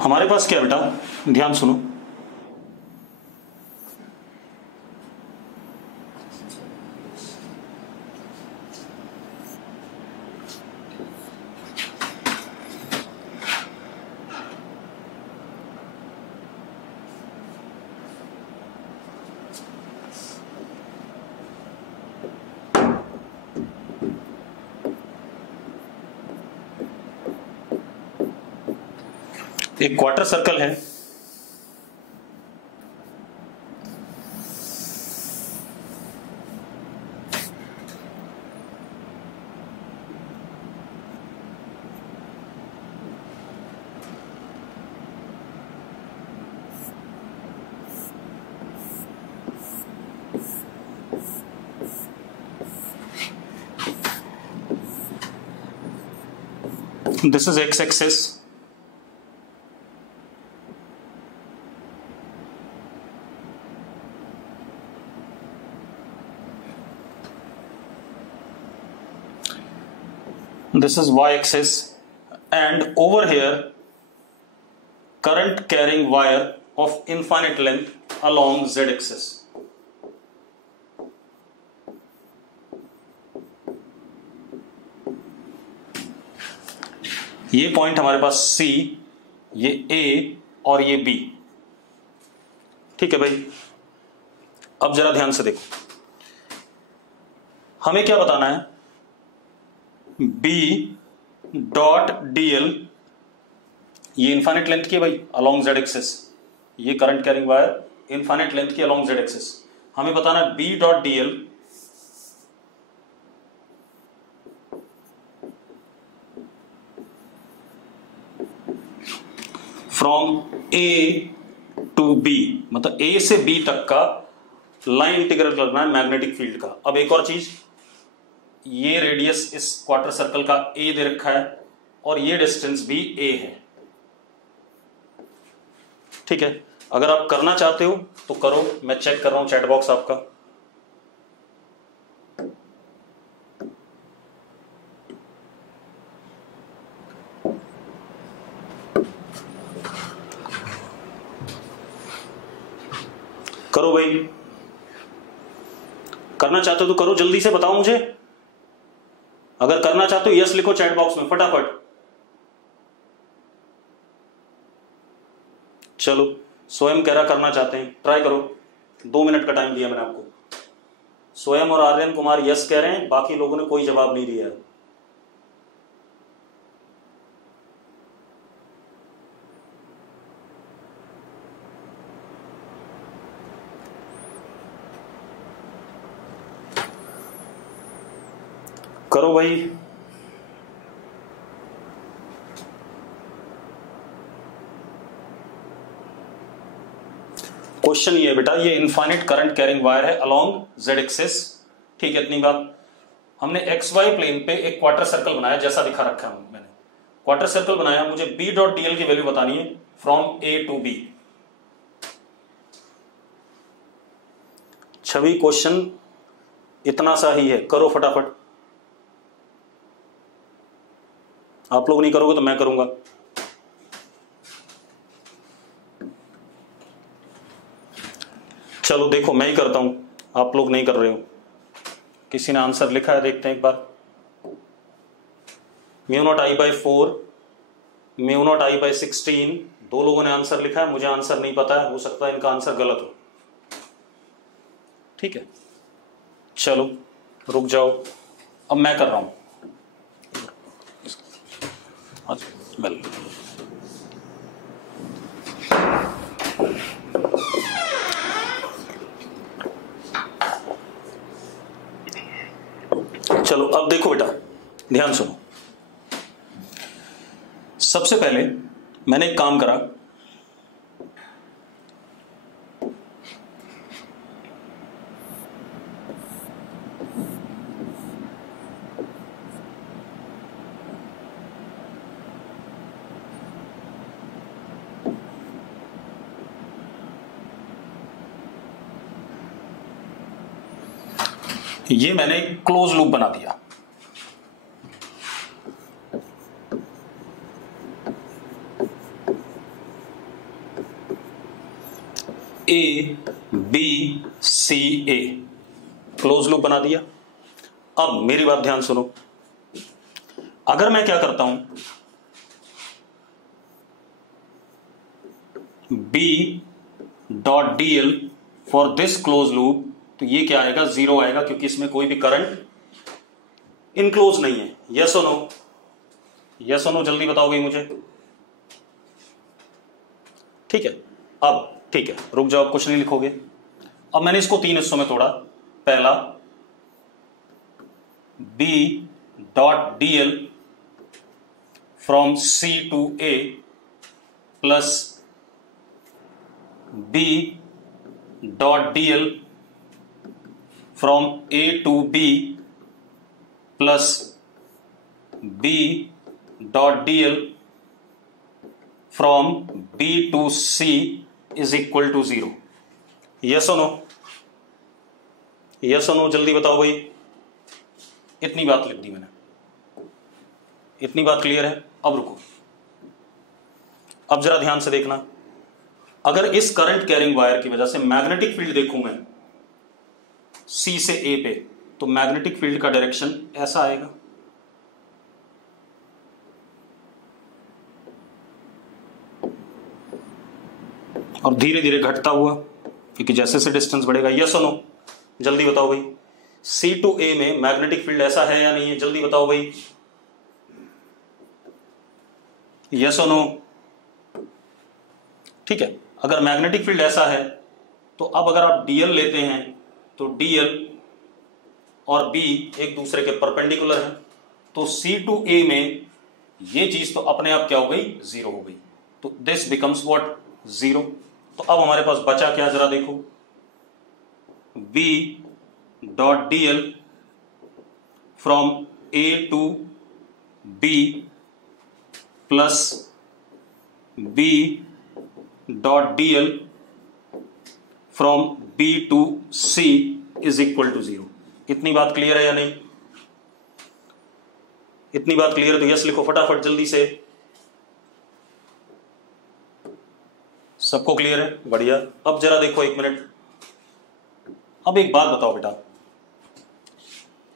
हमारे पास क्या बेटा, ध्यान सुनो। एक क्वार्टर सर्कल है, this is x-axis, this is y-axis, and over here current carrying wire of infinite length along z-axis. ये पॉइंट हमारे पास C, ये A और ये B। ठीक है भाई, अब जरा ध्यान से देखो, हमें क्या बताना है, B डॉट dl, ये इन्फाइनेट लेंथ की है भाई अलोंग z एक्सिस, ये current carrying wire infinite length की अलोंग z एक्सिस। हमें बताना है B dot dl from A to B, मतलब A से B तक का लाइन इंटीग्रल करना है मैग्नेटिक फील्ड का। अब एक और चीज, ये रेडियस इस क्वार्टर सर्कल का A दे रखा है और ये डिस्टेंस भी A है। ठीक है, अगर आप करना चाहते हो तो करो, मैं चेक कर रहा हूं चैट बॉक्स आपका। करो भाई, करना चाहते हो तो करो, जल्दी से बताओ मुझे। अगर करना चाहते हो यस लिखो चैट बॉक्स में फटाफट। चलो, स्वयं कह रहा करना चाहते हैं, ट्राई करो, 2 मिनट का टाइम दिया मैंने आपको। स्वयं और आर्यन कुमार यस कह रहे हैं, बाकी लोगों ने कोई जवाब नहीं दिया है। करो भाई, क्वेश्चन ये बेटा, ये इनफाइनाइट करंट कैरिंग वायर है अलोंग z एक्सिस। ठीक है, इतनी बात। हमने एक्स वाई प्लेन पे एक क्वार्टर सर्कल बनाया, जैसा दिखा रखा है मैंने, क्वार्टर सर्कल बनाया। मुझे B डॉट dl की वैल्यू बतानी है फ्रॉम A टू B। छवि क्वेश्चन इतना सा ही है, करो फटाफट। आप लोग नहीं करोगे तो मैं करूंगा। चलो देखो, मैं ही करता हूं, आप लोग नहीं कर रहे हो। किसी ने आंसर लिखा है, देखते हैं एक बार। μ0I/4, μ0I/16, 2 लोगों ने आंसर लिखा है। मुझे आंसर नहीं पता है, हो सकता है इनका आंसर गलत हो। ठीक है, चलो रुक जाओ, अब मैं कर रहा हूं। वेल, चलो अब देखो बेटा, ध्यान सुनो। सबसे पहले मैंने एक काम करा, ये मैंने क्लोज लूप बना दिया। A B C A, close loop बना दिया। अब मेरी बात ध्यान सुनो, अगर मैं क्या करता हूं, B dot D L for this close loop, तो ये क्या आएगा, 0 आएगा, क्योंकि इसमें कोई भी करंट इनक्लोज नहीं है। यस और नो, यस और नो, जल्दी बताओ भाई मुझे। ठीक है, अब ठीक है, रुक जाओ, कुछ नहीं लिखोगे। अब मैंने इसको 3 हिस्सों में तोड़ा। पहला, B dot D L from C to A plus B dot D L from A to B plus B dot D L from B to C is equal to 0। Yes और नो, यस और no, जल्दी बताओ भाई। इतनी बात लिख दी मैंने, इतनी बात क्लियर है। अब रुको, अब जरा ध्यान से देखना, अगर इस करंट कैरिंग वायर की वजह से मैग्नेटिक फील्ड देखूं मैं सी से ए पे, तो मैग्नेटिक फील्ड का डायरेक्शन ऐसा आएगा। और धीरे धीरे घटता हुआ, क्योंकि जैसे से डिस्टेंस बढ़ेगा। यस और नो, जल्दी बताओ भाई। सी टू ए में मैग्नेटिक फील्ड ऐसा है या नहीं है, जल्दी बताओ भाई। यस और नो, ठीक है। अगर मैग्नेटिक फील्ड ऐसा है, तो अब अगर आप डीएल लेते हैं, तो डीएल और बी एक दूसरे के परपेंडिकुलर है, तो सी टू ए में ये चीज तो अपने आप क्या हो गई, 0 हो गई। तो दिस बिकम्स व्हाट, 0। तो अब हमारे पास बचा क्या, जरा देखो, B dot D L from A to B plus B dot D L from B to C is equal to 0। इतनी बात क्लियर है या नहीं? इतनी बात क्लियर है तो यस लिखो फटाफट जल्दी से। सबको क्लियर है? बढ़िया। अब जरा देखो, एक मिनट। अब एक बात बताओ बेटा,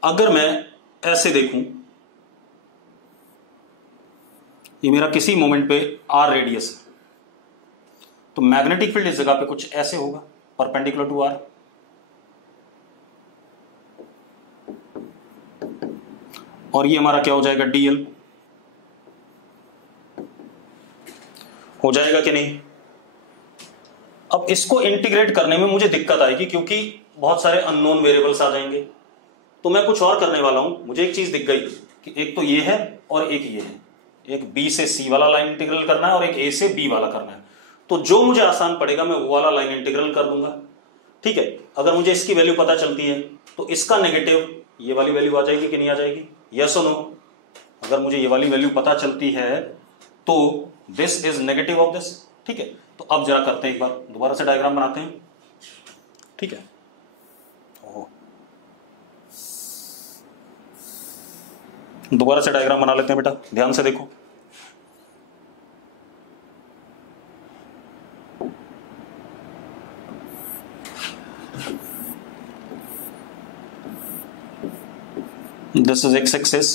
अगर मैं ऐसे देखूं, ये मेरा किसी मोमेंट पे आर रेडियस है, तो मैग्नेटिक फील्ड इस जगह पे कुछ ऐसे होगा, परपेंडिकुलर टू आर। और ये हमारा क्या हो जाएगा, डीएल हो जाएगा कि नहीं? अब इसको इंटीग्रेट करने में मुझे दिक्कत आएगी, क्योंकि बहुत सारे अननोन वेरिएबल्स आ जाएंगे। तो मैं कुछ और करने वाला हूं। मुझे एक चीज दिख गई कि एक तो ये है और एक ये है, एक बी से सी वाला लाइन इंटीग्रल करना है और एक ए से बी वाला करना है। तो जो मुझे आसान पड़ेगा मैं वो वाला लाइन इंटीग्रल कर दूंगा। ठीक है, अगर मुझे इसकी वैल्यू पता चलती है तो इसका नेगेटिव ये वाली वैल्यू आ जाएगी कि नहीं आ जाएगी? यस और नो? अगर मुझे ये वाली वैल्यू पता चलती है तो this is negative of this. ठीक है, तो अब जरा करते हैं, एक बार दोबारा से डायग्राम बनाते हैं। ठीक है, दोबारा से डायग्राम बना लेते हैं बेटा, ध्यान से देखो। This is x-axis,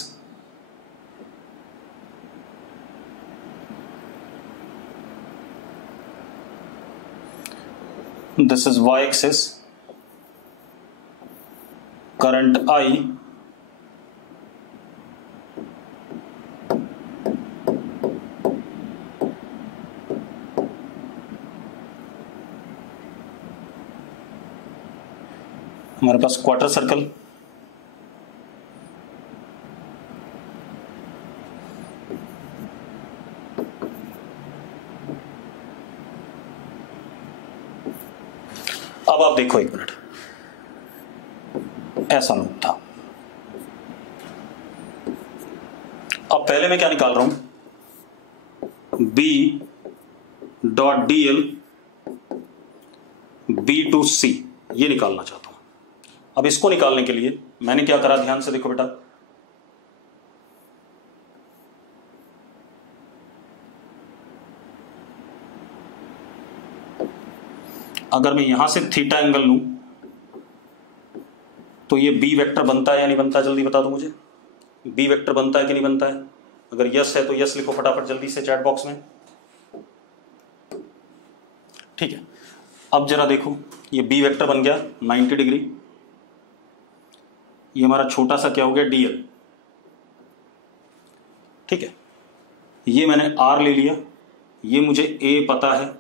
this is y-axis, current I, हमारे पास क्वार्टर सर्कल, अब आप देखो एक मिनट, ऐसा लूप था। अब पहले मैं क्या निकाल रहा हूं, B dot D l b to c, ये निकालना चाहता हूं। अब इसको निकालने के लिए मैंने क्या करा, ध्यान से देखो बेटा, अगर मैं यहां से थीटा एंगल लूं तो ये बी वेक्टर बनता है या नहीं बनता, जल्दी बता दो मुझे। बी वेक्टर बनता है कि नहीं बनता है? अगर यस है तो यस लिखो फटाफट जल्दी से चैट बॉक्स में। ठीक है, अब जरा देखो, ये बी वेक्टर बन गया 90 डिग्री। ये हमारा छोटा सा क्या हो गया, डीएल। ठीक है, ये मैंने आर ले लिया, ये मुझे ए पता है।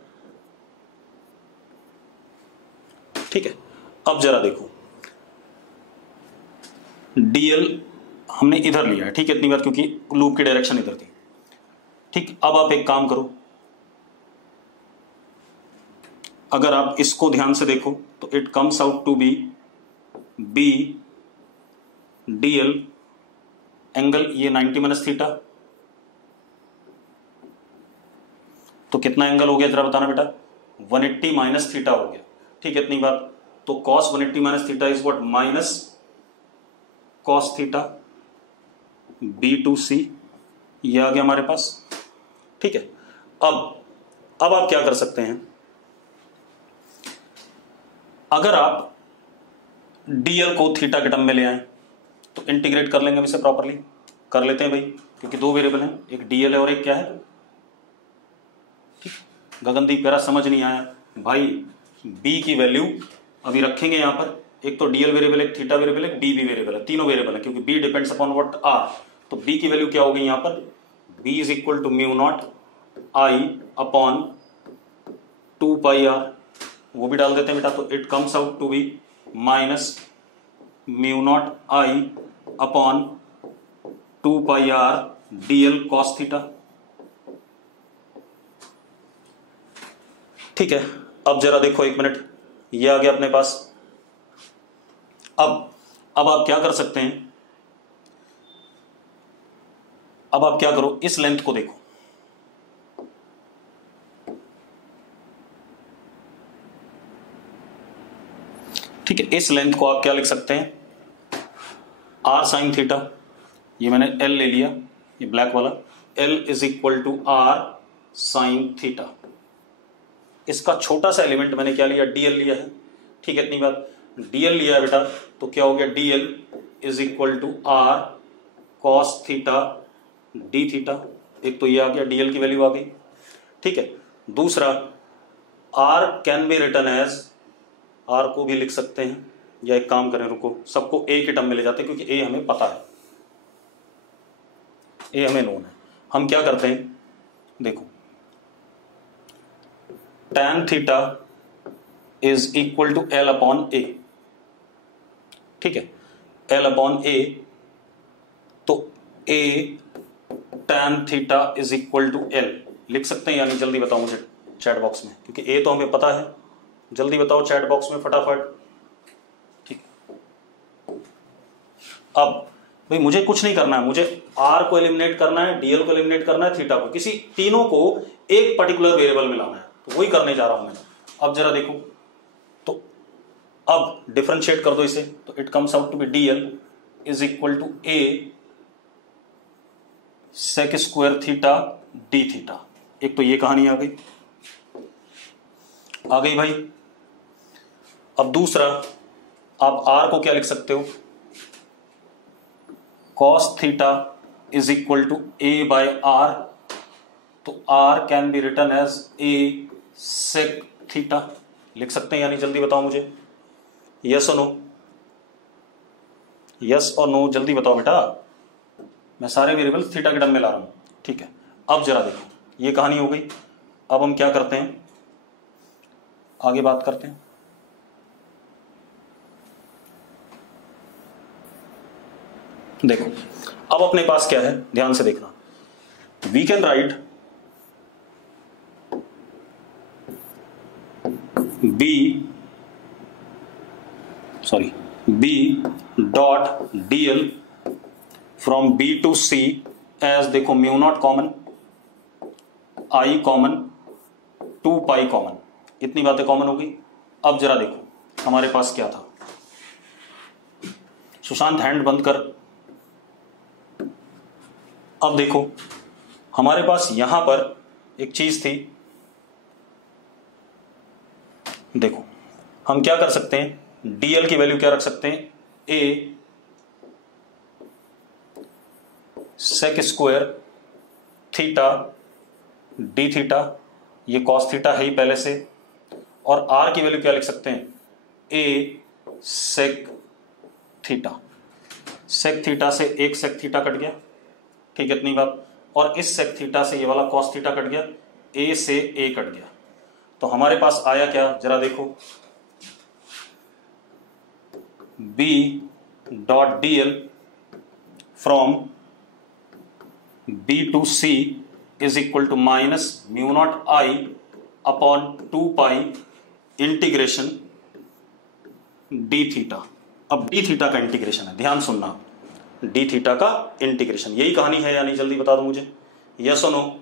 ठीक है, अब जरा देखो, डीएल हमने इधर लिया है, ठीक है, इतनी बात, क्योंकि लूप की डायरेक्शन इधर थी। ठीक, अब आप एक काम करो, अगर आप इसको ध्यान से देखो तो it comes out to be B DL angle ये 90 माइनस थीटा। तो कितना एंगल हो गया जरा बताना बेटा, 180 माइनस थीटा हो गया। ठीक है, इतनी बात। तो cos 180 minus theta is what, minus cos theta b to c, ये आ गया हमारे पास। ठीक है, अब आप क्या कर सकते हैं, अगर आप डीएल को थीटा के टर्म में ले आए तो इंटीग्रेट कर लेंगे हम इसे प्रॉपरली। कर लेते हैं भाई, क्योंकि दो वेरिएबल हैं, एक डीएल है और एक क्या है। ठीक, गगनदीप कह रहा समझ नहीं आया भाई, बी की वैल्यू अभी रखेंगे यहां पर, एक तो डीएल वेरिएबल, एक थीटा वेरिएबल, एक बी भी वेरिएबल है, तीनों वेरिएबल है, क्योंकि B depends upon what, R. तो बी की वैल्यू क्या हो गई यहां पर, B is equal to mu naught I upon 2 pi R, वो भी डाल देते हैं बेटा। तो it comes out to be minus mu naught I upon 2 pi R DL cos theta. ठीक है, अब जरा देखो एक मिनट, ये आ गया अपने पास। अब आप क्या कर सकते हैं, अब आप क्या करो, इस लेंथ को देखो, ठीक है, इस लेंथ को आप क्या लिख सकते हैं, आर साइन थीटा, ये मैंने एल ले लिया, ये ब्लैक वाला, L is equal to R sine theta. इसका छोटा सा एलिमेंट मैंने क्या लिया, डीएल लिया है। ठीक है, इतनी बात, डीएल लिया है बेटा, तो क्या हो गया, DL is equal to R cos theta D theta. एक तो ये आ गया, डीएल की वैल्यू आ गई। ठीक है, दूसरा, R can be written as, R को भी लिख सकते हैं, या एक काम करें, रुको, सबको ए के टर्म में ले जाते हैं, क्योंकि ए हमें पता है, ए हमें नोन है। हम क्या करते हैं, देखो, tan theta is equal to l upon a. ठीक है, एल अपॉन ए, तो a tan theta is equal to l लिख सकते हैं, यानी जल्दी बताओ मुझे चैट बॉक्स में, क्योंकि ए तो हमें पता है, जल्दी बताओ चैट बॉक्स में फटाफट। ठीक, अब भाई मुझे कुछ नहीं करना है, मुझे आर को एलिमिनेट करना है, डीएल को एलिमिनेट करना है, थीटा को, किसी तीनों को एक पर्टिकुलर वेरिएबल में लाना है, तो वही करने जा रहा हूं मैं। अब जरा देखो, तो अब डिफरेंशिएट कर दो इसे, तो it comes out to be DL is equal to A sec square theta D theta. एक तो ये कहानी आ गई भाई। अब दूसरा, आप आर को क्या लिख सकते हो, cos theta is equal to a by r, तो r can be written as a sec theta लिख सकते हैं, यानी जल्दी बताओ मुझे, यस और नो, यस और नो, जल्दी बताओ बेटा, मैं सारे वेरिएबल थीटा के टर्म में ला रहा हूं। ठीक है, अब जरा देखो, ये कहानी हो गई। अब हम क्या करते हैं, आगे बात करते हैं। देखो, अब अपने पास क्या है, ध्यान से देखना, we can write B dot DL from B to C as, देखो, mu naught common, I common, 2 pi common, इतनी बातें कॉमन हो गई। अब जरा देखो हमारे पास क्या था, सुशांत हैंड बंद कर। अब देखो हमारे पास यहां पर एक चीज थी, देखो हम क्या कर सकते हैं, dl की वैल्यू क्या रख सकते हैं, a sec square theta D theta, ये कॉस थीटा है ही पहले से, और r की वैल्यू क्या लिख सकते हैं, a sec theta. Sec theta से एक सेक थीटा कट गया, ठीक है इतनी बात, और इस सेक थीटा से ये वाला कॉस थीटा कट गया, a से a कट गया, तो हमारे पास आया क्या, जरा देखो, b dot dl from b to c is equal to minus mu naught i upon 2 pi integration D theta. अब डी थीटा का इंटीग्रेशन है, ध्यान सुनना, डी थीटा का इंटीग्रेशन, यही कहानी है या नहीं, जल्दी बता दो मुझे, यस और नो,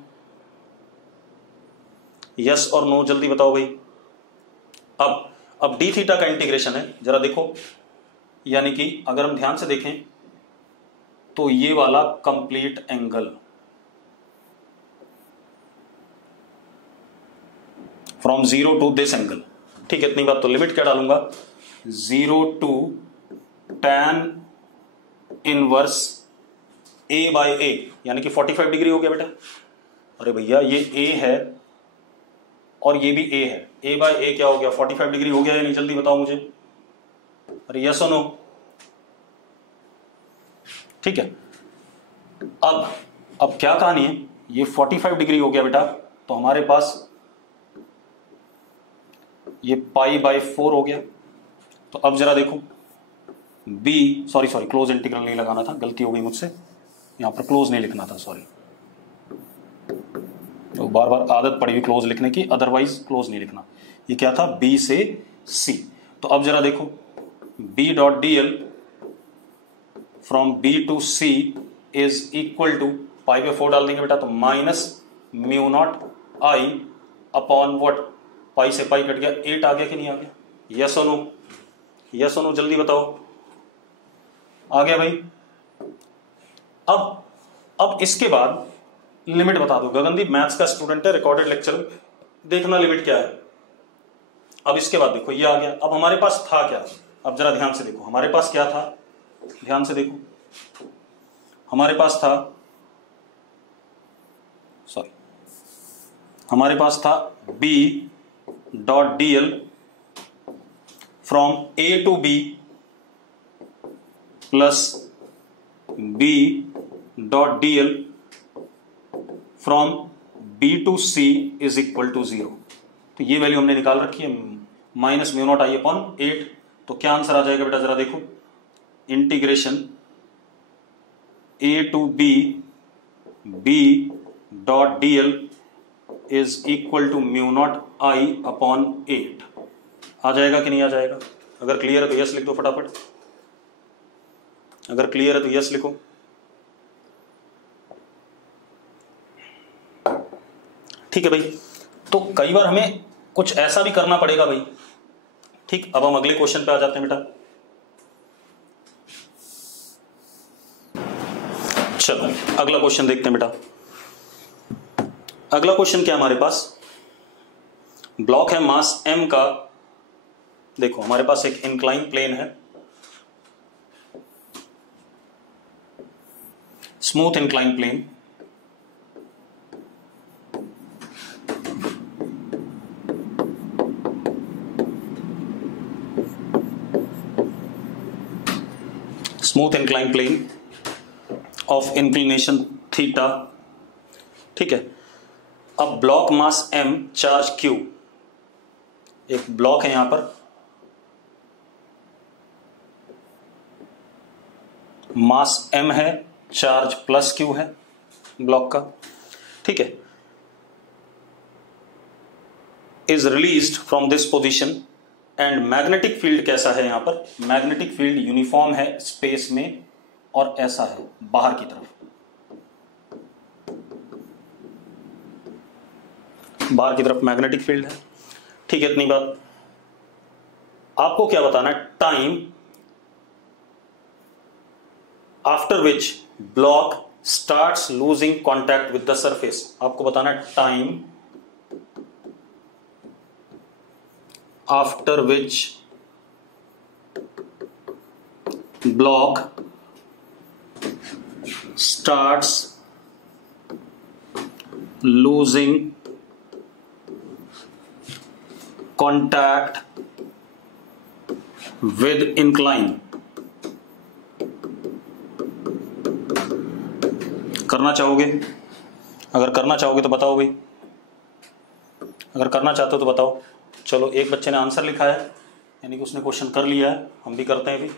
यस और नो, जल्दी बताओ भाई। अब डी थीटा का इंटीग्रेशन है, जरा देखो, यानी कि अगर हम ध्यान से देखें तो ये वाला complete angle from 0 to this angle, ठीक है इतनी बात, तो लिमिट क्या डालूंगा, 0 to tan inverse a by a, यानी कि 45 डिग्री हो गया बेटा। अरे भैया ये a है और ये भी a है, a बाय a क्या हो गया, 45 डिग्री हो गया या नहीं, जल्दी बताओ मुझे, अरे यस और नो, ठीक है। अब क्या कहानी है, ये 45 डिग्री हो गया बेटा, तो हमारे पास ये पाई बाय 4 हो गया। तो अब जरा देखो, b सॉरी क्लोज इंटीग्रल नहीं लगाना था, गलती हो गई मुझसे, यहां पर क्लोज नहीं लिखना था, सॉरी, तो बार बार आदत पड़ी हुई क्लोज लिखने की, अदरवाइज क्लोज नहीं लिखना, ये क्या था, b से c। तो अब जरा देखो, b dot dl from b to c is equal to, pi पे 4 डाल देंगे बेटा, तो minus mu naught i upon what, pi से पाई कट गया, 8 आ गया कि नहीं आ गया, यस और नो, यस और नो, जल्दी बताओ, आ गया भाई। अब इसके बाद लिमिट बता दो, गगनदीप मैथ्स का स्टूडेंट है, रिकॉर्डेड लेक्चर देखना लिमिट क्या है। अब इसके बाद देखो ये आ गया, अब हमारे पास था क्या, अब जरा ध्यान से देखो हमारे पास क्या था, ध्यान से देखो, हमारे पास था, सॉरी, हमारे पास था b dot dl from a to b plus b dot dl from b to c is equal to 0। तो ये वैल्यू हमने निकाल रखी है, minus mu naught I upon 8। तो क्या आंसर आ जाएगा बेटा, जरा देखो, integration a to b dot dl is equal to mu naught I upon 8। आ जाएगा कि नहीं आ जाएगा, अगर क्लियर है तो यस लिख दो फटाफट, अगर क्लियर है तो यस लिखो। ठीक है भाई, तो कई बार हमें कुछ ऐसा भी करना पड़ेगा भाई, ठीक। अब हम अगले क्वेश्चन पे आ जाते हैं बेटा, चलो अगला क्वेश्चन देखते हैं बेटा। अगला क्वेश्चन क्या हमारे पास, ब्लॉक है मास m का, देखो हमारे पास एक इंक्लाइन प्लेन है, smooth incline plane, smooth incline plane of inclination theta, ठीक है। अब block mass m, charge q, एक ब्लॉक है यहां पर, मास m है, चार्ज प्लस q है ब्लॉक का, ठीक है, is released from this position and magnetic field कैसा है यहां पर, मैग्नेटिक फील्ड यूनिफॉर्म है स्पेस में और ऐसा है बाहर की तरफ, बाहर की तरफ मैग्नेटिक फील्ड है, ठीक है इतनी बात। आपको क्या बताना है, time after which block starts losing contact with the surface, आपको बताना है time after which block starts losing contact with incline। करना चाहोगे? अगर करना चाहोगे तो बताओ भाई, अगर करना चाहते हो तो बताओ। चलो, एक बच्चे ने आंसर लिखा है, यानी कि उसने क्वेश्चन कर लिया है, हम भी करते हैं अभी।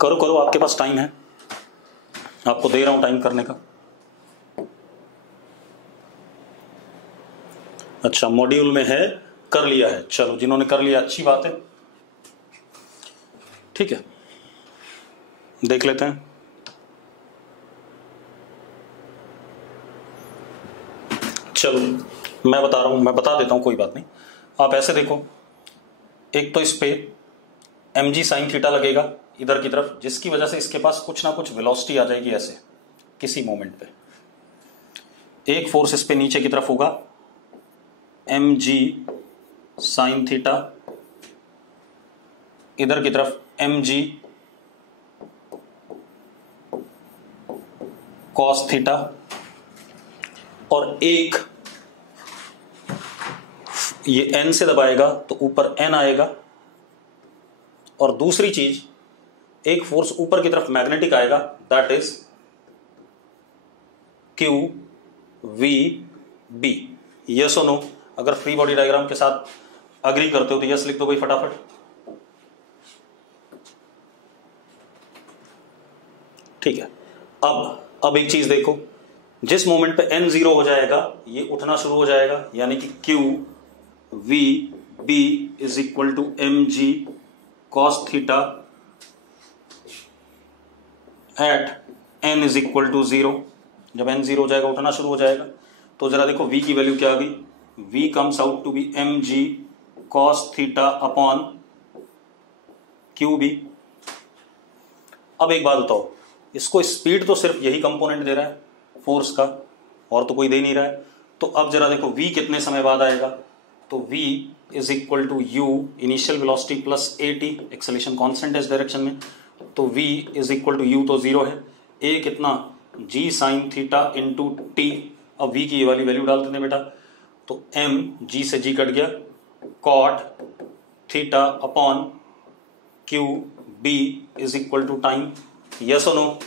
करो करो, आपके पास टाइम है, आपको दे रहा हूं टाइम करने का। अच्छा, मॉड्यूल में है, कर लिया है। चलो, जिन्होंने कर लिया अच्छी बात है, ठीक है, देख लेते हैं। चलो, मैं बता रहा हूं, मैं बता देता हूं, कोई बात नहीं। आप ऐसे देखो, एक तो इस पे mg sin थीटा लगेगा इधर की तरफ, जिसकी वजह से इसके पास कुछ ना कुछ वेलोसिटी आ जाएगी ऐसे किसी मोमेंट पे। एक फोर्स इस पे नीचे की तरफ होगा mg sin थीटा, इधर की तरफ mg cos थीटा, और एक ये n से दबाएगा तो ऊपर n आएगा, और दूसरी चीज एक फोर्स ऊपर की तरफ मैग्नेटिक आएगा, that is Q V B. Yes और नो? अगर फ्री बॉडी डायग्राम के साथ अग्री करते हो तो यस लिख दो भाई फटाफट। ठीक है, अब एक चीज देखो, जिस मोमेंट पे n जीरो हो जाएगा ये उठना शुरू हो जाएगा, यानी कि Q V B is equal to M G cos theta at n is equal to zero. जब n जीरो हो जाएगा, उठना शुरू हो जाएगा, तो जरा देखो v की वैल्यू क्या आ गई। v comes out to be M G cos theta upon Q B. अब एक बात बताओ, इसको स्पीड तो सिर्फ यही कंपोनेंट दे रहा है फोर्स का, और तो कोई दे नहीं रहा है। तो अब जरा देखो v कितने समय बाद आएगा, तो v is equal to u initial velocity plus A T, acceleration constant है इस डायरेक्शन में, तो v is equal to u तो जीरो है, a कितना g sine theta into T. अब v की ये वाली वैल्यू डाल देते बेटा, तो m g से g कट गया, cot theta upon q b is equal to time. Yes और नो?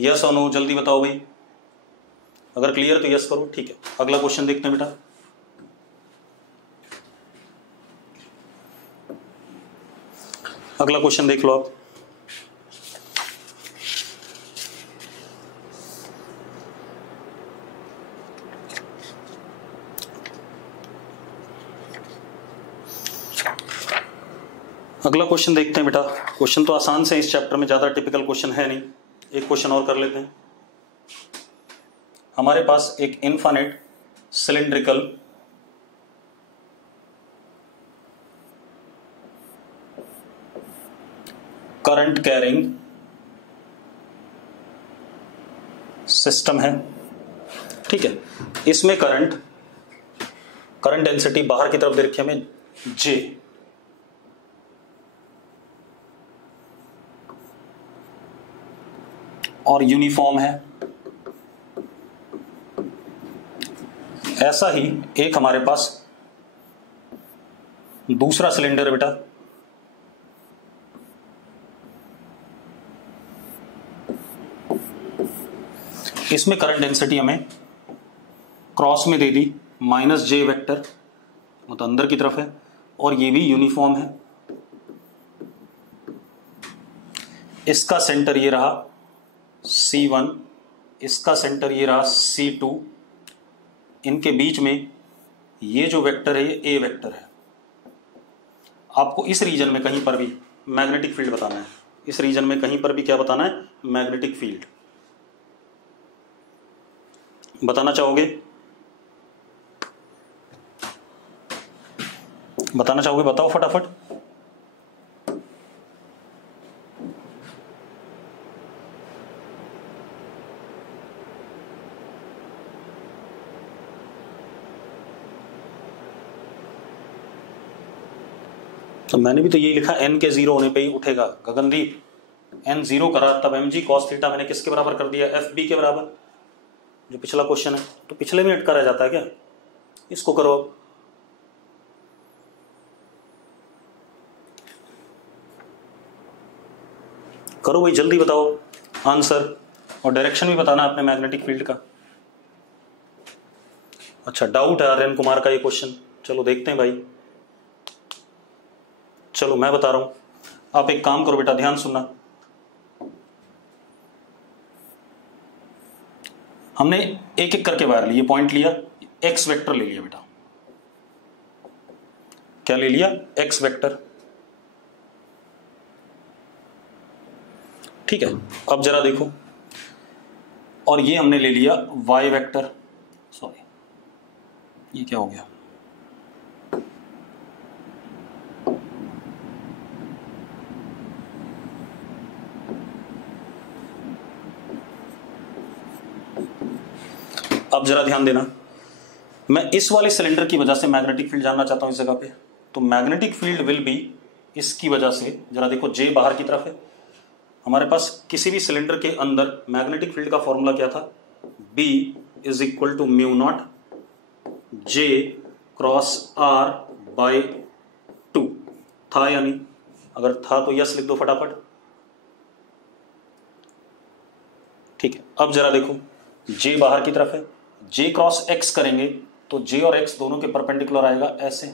यस और नो, जल्दी बताओ भाई, अगर क्लियर तो यस करो। ठीक है, अगला क्वेश्चन देखते हैं बेटा। अगला क्वेश्चन देख लो आप। अगला क्वेश्चन देखते हैं बेटा। क्वेश्चन तो आसान से, इस चैप्टर में ज्यादा टिपिकल क्वेश्चन है नहीं। एक क्वेश्चन और कर लेते हैं। हमारे पास एक infinite cylindrical current carrying system है, ठीक है। इसमें करंट डेंसिटी बाहर की तरफ दे रखी है हमें J, और यूनिफॉर्म है। ऐसा ही एक हमारे पास दूसरा सिलेंडर है बेटा, इसमें करंट डेंसिटी हमें क्रॉस में दे दी -J वेक्टर, मतलब अंदर की तरफ है, और ये भी यूनिफॉर्म है। इसका सेंटर ये रहा C1, इसका सेंटर ये रहा C2, इनके बीच में ये जो वेक्टर है ये A वेक्टर है। आपको इस रीजन में कहीं पर भी मैग्नेटिक फील्ड बताना है, इस रीजन में कहीं पर भी क्या बताना है, मैग्नेटिक फील्ड बताना चाहोगे? बताना चाहोगे? बताओ फटाफट। तो मैंने भी तो यही लिखा, n के 0 होने पे ही उठेगा। गगनदीप n 0 करा तब mg cos थीटा मैंने किसके बराबर कर दिया, FB के बराबर, जो पिछला क्वेश्चन है। तो पिछले में अटका रह जाता है क्या, इसको करो अब। करो भाई, जल्दी बताओ आंसर, और डायरेक्शन भी बताना अपने मैग्नेटिक फील्ड का। अच्छा, डाउट है आर्यन कुमार का ये क्वेश्चन, चलो देखते हैं भाई। चलो मैं बता रहा हूं, आप एक काम करो बेटा, ध्यान सुनना। हमने एक एक करके वायर लिए, पॉइंट लिया, एक्स वेक्टर ले लिया बेटा। क्या ले लिया, एक्स वेक्टर। ठीक है, अब जरा देखो, और ये हमने ले लिया वाई वेक्टर। सॉरी, ये क्या हो गया, अब जरा ध्यान देना, मैं इस वाले सिलेंडर की वजह से मैग्नेटिक फील्ड जानना चाहता हूं इस जगह पे। तो मैग्नेटिक फील्ड विल बी, इसकी वजह से जरा देखो, जे बाहर की तरफ है हमारे पास। किसी भी सिलेंडर के अंदर मैग्नेटिक फील्ड का फॉर्मूला क्या था, B is equal to mu naught J cross R by 2 था या नहीं? अगर था तो यस लिख दो फटाफट। ठीक है, अब जरा देखो, J बाहर की तरफ है, J क्रॉस X करेंगे तो J और X दोनों के परपेंडिकुलर आएगा ऐसे।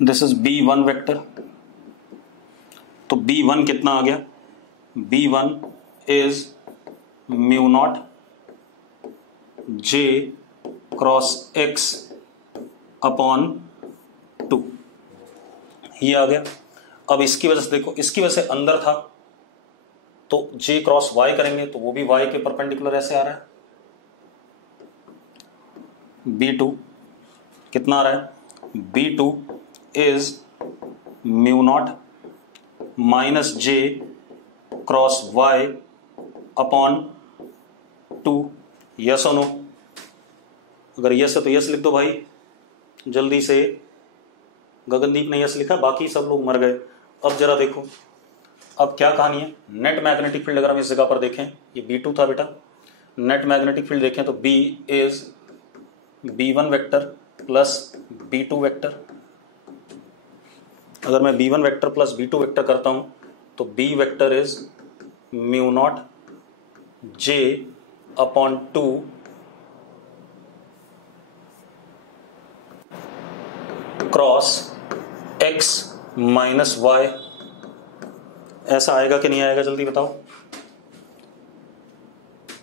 This is B1 vector. तो B1 कितना आ गया, B1 is mu naught J cross X upon 2, ये आ गया। अब इसकी वजह से देखो, इसकी वजह से अंदर था तो J क्रॉस Y करेंगे तो वो भी Y के परपेंडिकुलर ऐसे आ रहा है। B2 कितना आ रहा है, B2 is mu not minus J cross Y upon 2। Yes और नो? अगर यस है तो यस लिख दो भाई जल्दी से। गगनदीप ने यस लिखा, बाकी सब लोग मर गए। अब जरा देखो, अब क्या कहानी है, नेट मैग्नेटिक फील्ड अगर हम इस जगह पर देखें, ये B2 था बेटा, नेट मैग्नेटिक फील्ड देखें तो B is B1 vector plus B2 vector. अगर मैं B1 vector plus B2 vector करता हूं तो B vector is mu naught J upon 2 cross X minus Y। ऐसा आएगा कि नहीं आएगा, जल्दी बताओ।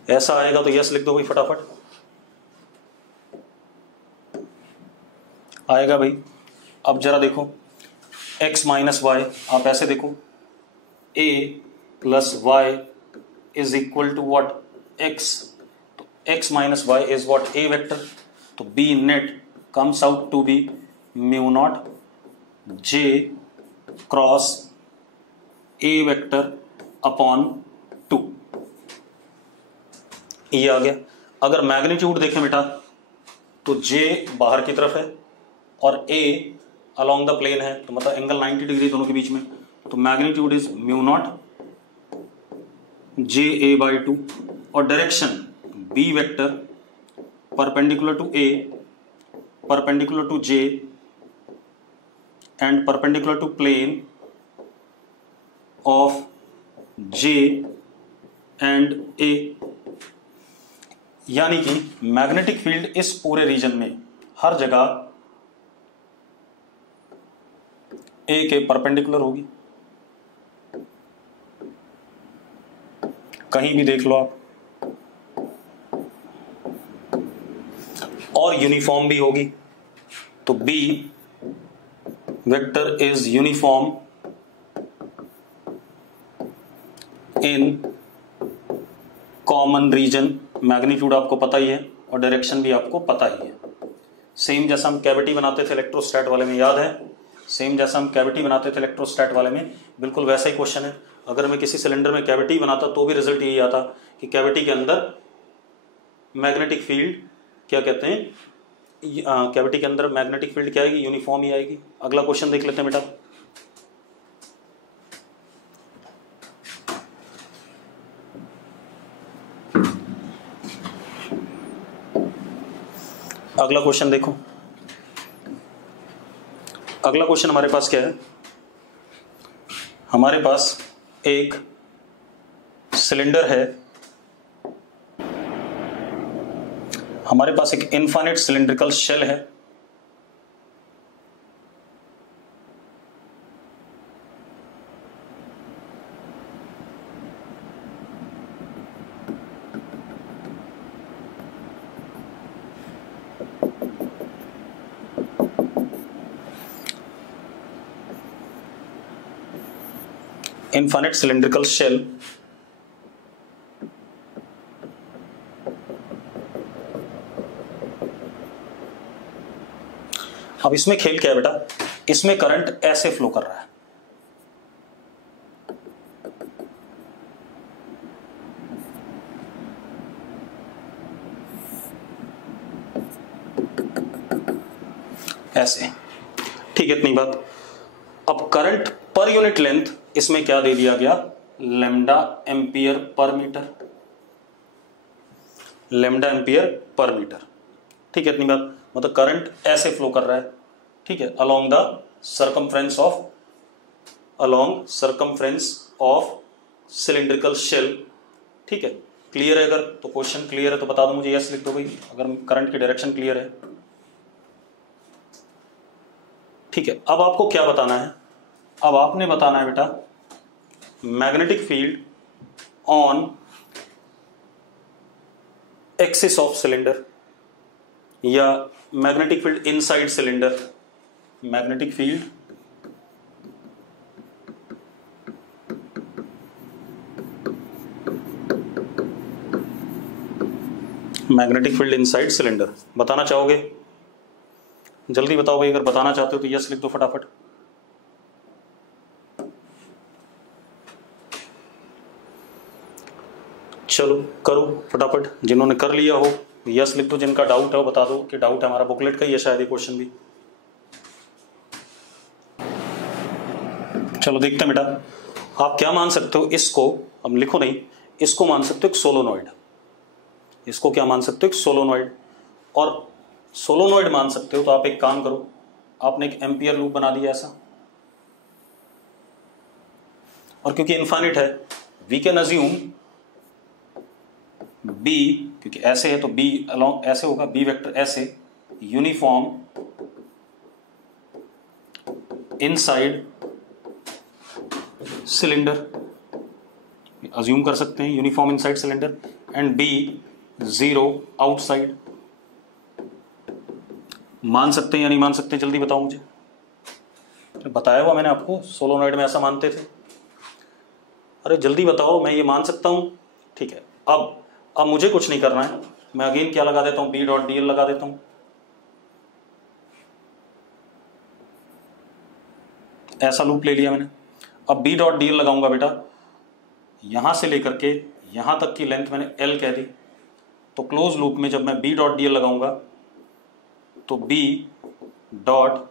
ऐसा आएगा तो यस लिख दो भाई फटाफट। आएगा भाई। अब जरा देखो, x माइनस वाई, आप ऐसे देखो, a plus Y is equal to what, x। तो x minus Y is what, a vector. तो b net comes out to be mu naught j cross a vector upon 2। ये आ गया। अगर magnitude देखें बेटा तो j बाहर की तरफ है और a अलोंग द प्लेन है, तो मतलब एंगल 90 डिग्री दोनों के बीच में। तो magnitude is mu naught J A by 2 और direction b vector perpendicular to a, perpendicular to j and perpendicular to plane of j and a। यानी कि मैग्नेटिक फील्ड इस पूरे रीजन में हर जगह A के परपेंडिकुलर होगी। कहीं भी देख लो आप, और यूनिफॉर्म भी होगी। तो B vector is uniform in common region. Magnitude आपको पता ही है और डायरेक्शन भी आपको पता ही है। सेम जैसा हम कैविटी बनाते थे इलेक्ट्रोस्टैट वाले में, याद है? सेम जैसा हम कैविटी बनाते थे इलेक्ट्रोस्टैट वाले में, बिल्कुल वैसा ही क्वेश्चन है। अगर मैं किसी सिलेंडर में कैविटी बनाता तो भी रिजल्ट यही आता कि कैविटी के अंदर मैग्नेटिक फील्ड क्या कहते हैं, कैविटी के अंदर मैग्नेटिक फील्ड क्या आएगी, यूनिफॉर्म ही आएगी। अगला क्वेश्चन देख लेते हैं बेटा। अगला क्वेश्चन देखो, अगला क्वेश्चन हमारे पास क्या है, हमारे पास एक सिलेंडर है, हमारे पास एक इनफाइनाइट सिलिंड्रिकल शेल है, इनफाइनाइट सिलिंड्रिकल शेल, अब इसमें खेल क्या है बेटा, इसमें करंट ऐसे फ्लो कर रहा है, ऐसे, ठीक है, इतनी बात। अब करंट पर यूनिट लेंथ इसमें क्या दे दिया गया, lambda ampere per metre, lambda ampere per metre, ठीक है, इतनी बात। मतलब करंट ऐसे फ्लो कर रहा है, ठीक है, along the circumference of, along circumference of cylindrical shell, ठीक है। क्लियर है? अगर तो क्वेश्चन क्लियर है तो बता दो मुझे, यस लिख दो भाई अगर करंट की डायरेक्शन क्लियर है, ठीक है। अब आपको क्या बताना है, अब आपने बताना है बेटा magnetic field on axis of cylinder या magnetic field inside cylinder, magnetic field magnetic field inside cylinder बताना चाहोगे? जल्दी बताओ भाई, अगर बताना चाहते हो तो यस लिख दो फटाफट। चलो करो फटाफट, जिन्होंने कर लिया हो यस लिख दो, जिनका डाउट है वो बता दो कि डाउट है, हमारा बुकलेट का ही है शायद ये क्वेश्चन भी। चलो देखते हैं बेटा, आप क्या मान सकते हो इसको, अब लिखो नहीं, इसको मान सकते हो एक सोलोनॉइड, इसको क्या मान सकते हो, एक सोलोनॉइड। और सोलोनॉइड मान सकते हो तो आप एक काम करो, आपने एक एम्पियर लूप बना दिया ऐसा, और क्योंकि इनफाइनाइट है वी कैन अज्यूम बी, क्योंकि ऐसे है तो बी अलोंग ऐसे होगा, बी वेक्टर ऐसे यूनिफॉर्म इनसाइड सिलेंडर, अज्यूम कर सकते हैं uniform inside cylinder, and B zero outside. मान सकते हैं या नहीं मान सकते, जल्दी बताओ मुझे। बताया हुआ मैंने आपको, सोलोनॉइड में ऐसा मानते थे, अरे जल्दी बताओ, मैं ये मान सकता हूं, ठीक है। अब मुझे कुछ नहीं करना है, मैं अगेन क्या लगा देता हूं, बी डॉट डी एल लगा देता हूं, ऐसा लूप ले लिया मैंने। अब बी डॉट डी एल लगाऊंगा बेटा, यहां से लेकर के यहां तक की लेंथ मैंने एल कह दी, तो क्लोज लूप में जब मैं बी डॉट डी एल लगाऊंगा तो B dot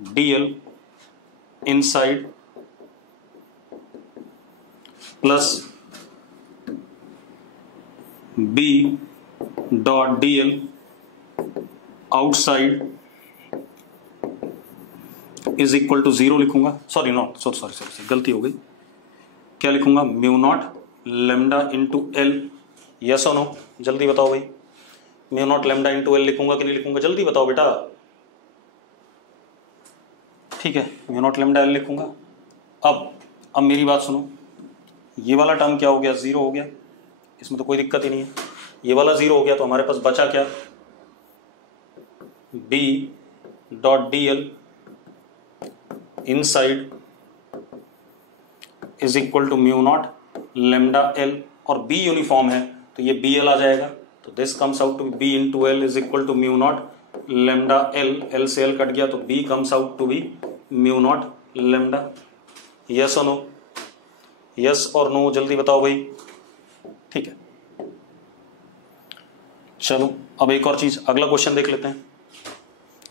D L inside plus B dot D L outside is equal to zero लिखूंगा, सॉरी गलती हो गई, क्या लिखूंगा, mu naught lambda into L, yes और नो, जल्दी बताओ भाई, mu naught lambda into L लिखूंगा कि नहीं लिखूंगा, जल्दी बताओ बेटा, ठीक है, म्यू नॉट लेमडा एल लिखूंगा। अब मेरी बात सुनो, ये वाला टर्म क्या हो गया, जीरो हो गया, इसमें तो कोई दिक्कत ही नहीं है, ये वाला जीरो हो गया, तो हमारे पास बचा क्या, B dot D L inside is equal to mu naught lambda L, और बी यूनिफॉर्म है तो ये बी एल आ जाएगा, तो this comes out to be into L is equal to mu naught lambda L, L से L cut गया तो B comes out to be mu naught lambda, yes और नो, यस और नो, जल्दी बताओ भाई, ठीक है। चलो अब एक और चीज, अगला क्वेश्चन देख लेते हैं।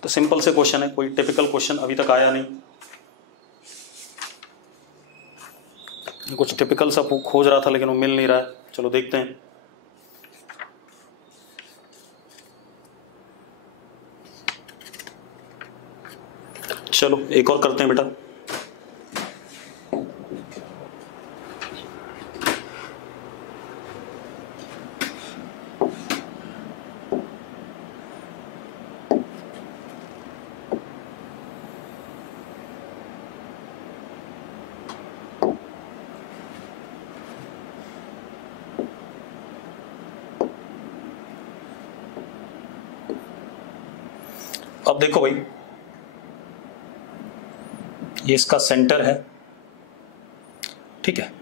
तो सिंपल से क्वेश्चन है, कोई टिपिकल क्वेश्चन अभी तक आया नहीं। कुछ टिपिकल सा खोज रहा था लेकिन वो मिल नहीं रहा है, चलो देखते हैं। चलो एक और करते हैं बेटा। अब देखो भाई, ये इसका सेंटर है, ठीक है।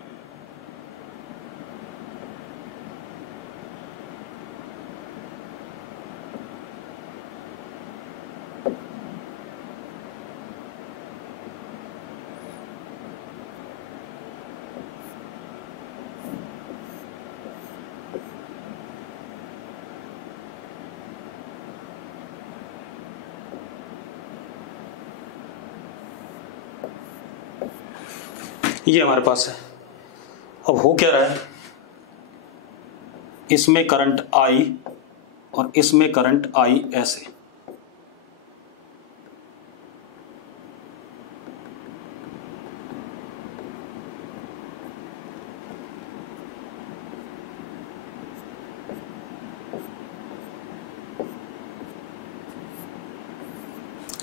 ये हमारे पास है। अब हो क्या रहा है, इसमें करंट I और इसमें करंट I ऐसे,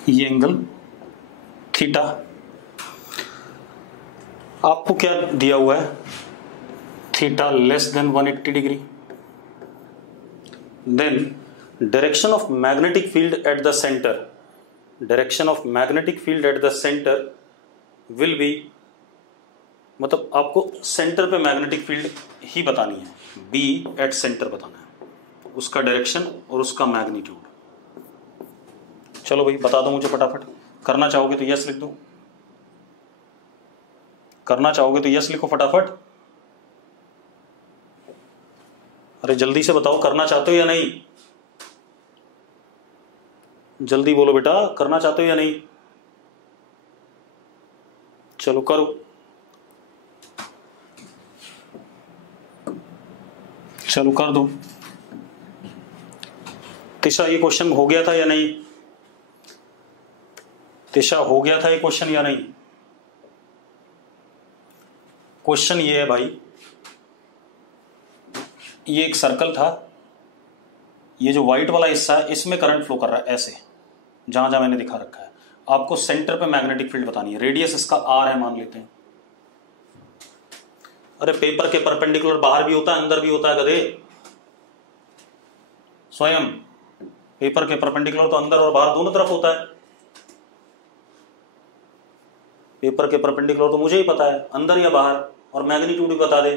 ये एंगल थीटा। आपको क्या दिया हुआ है, theta less than 180 degree. Then direction of magnetic field at the centre, direction of magnetic field at the centre will be, मतलब आपको सेंटर पे मैग्नेटिक फील्ड ही बतानी है, बी एट सेंटर बताना है, उसका डायरेक्शन और उसका मैग्नीट्यूड। चलो भाई बता दो मुझे फटाफट। करना चाहोगे तो यस लिख दो, करना चाहोगे तो यस लिखो फटाफट। अरे जल्दी से बताओ, करना चाहते हो या नहीं? जल्दी बोलो बेटा, करना चाहते हो या नहीं? चलो करो, चलो कर दो। तिशा ये क्वेश्चन हो गया था या नहीं? तिशा हो गया था ये क्वेश्चन या नहीं? क्वेश्चन ये है भाई, ये एक सर्कल था, ये जो व्हाइट वाला हिस्सा है इसमें करंट फ्लो कर रहा है ऐसे, जहां जहां मैंने दिखा रखा है। आपको सेंटर पे मैग्नेटिक फील्ड बतानी है, रेडियस इसका आर है मान लेते हैं। अरे पेपर के परपेंडिकुलर बाहर भी होता है अंदर भी होता है गधे, स्वयं पेपर के परपेंडिकुलर तो अंदर और बाहर दोनों तरफ होता है। पेपर के परपेंडिकुलर तो मुझे ही पता है अंदर या बाहर, और मैग्नीट्यूड भी बता दे।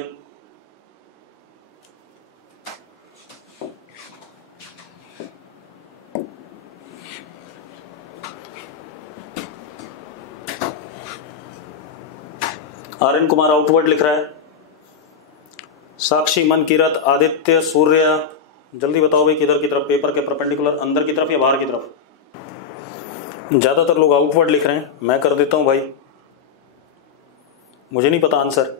आर्यन कुमार आउटवर्ड लिख रहा है, साक्षी मन किरत आदित्य सूर्य, जल्दी बताओ भाई किधर की तरफ, पेपर के परपेंडिकुलर अंदर की तरफ या बाहर की तरफ? ज्यादातर लोग आउटवर्ड लिख रहे हैं, मैं कर देता हूं भाई, मुझे नहीं पता आंसर।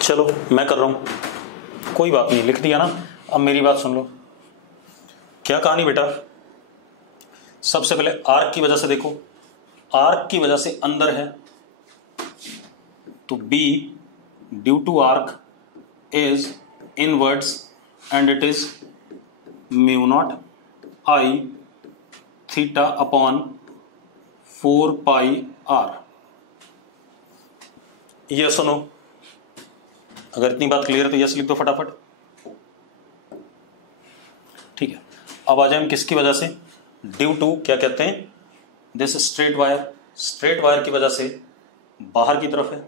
चलो मैं कर रहा हूं, कोई बात नहीं, लिख दिया ना। अब मेरी बात सुन लो, क्या कहानी बेटा, सबसे पहले आर्क की वजह से देखो, आर्क की वजह से अंदर है तो B due to arc is inwards and it is mu naught I theta upon 4 pi R। ये सुनो, अगर इतनी बात क्लियर है तो यस लिख दो फटाफट, ठीक है। अब आ जाए हम किसकी वजह से, ड्यू टू क्या कहते हैं, this straight wire, straight wire की वजह से बाहर की तरफ है,